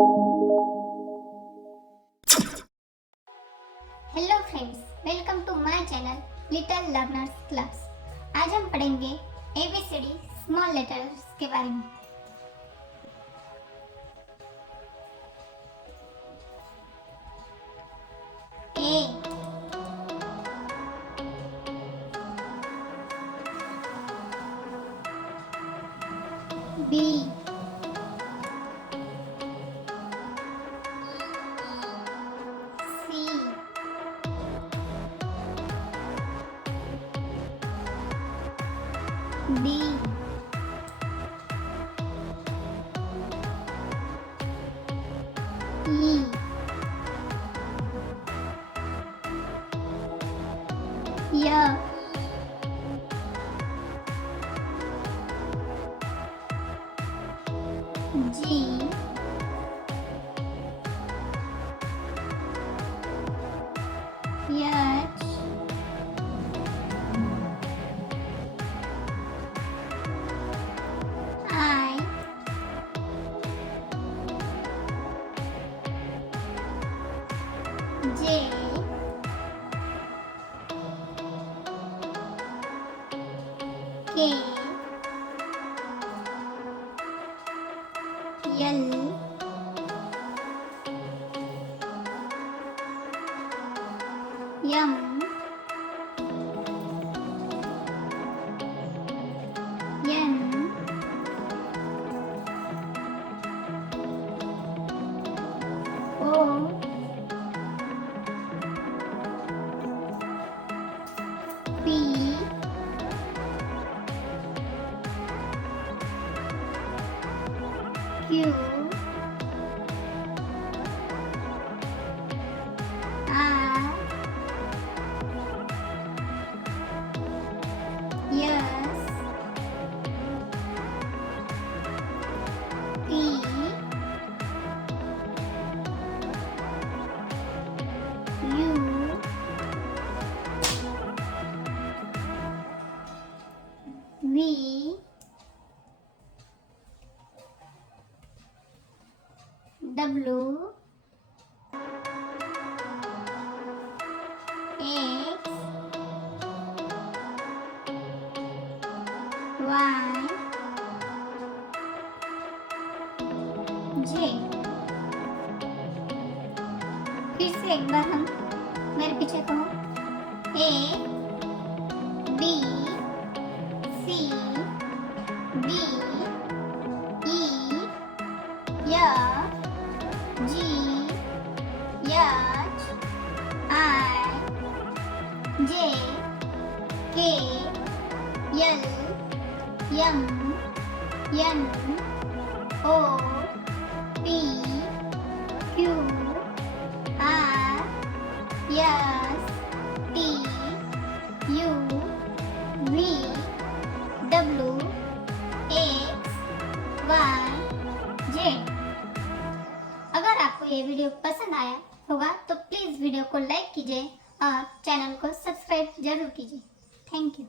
Hello friends, welcome to my channel little learners class. आज हम पढ़ेंगे एबीसीडी स्मॉल लेटर्स के बारे में। ए, बी, सी, डी, ई, य, जी, H, I, J, K, L, M, N, O, P, Q, R, S, T, U, V, W, X, Y, J. फिर से एक बार हम मेरे पीछे कहो। A, B, C, D, E, F, G, H, I, J, K, L, M, N, O, P, Q, R, S, T, U, V, W, X, Y, Z. अगर आपको ये वीडियो पसंद आया होगा तो प्लीज़ वीडियो को लाइक कीजिए और चैनल को सब्सक्राइब जरूर कीजिए। Thank you.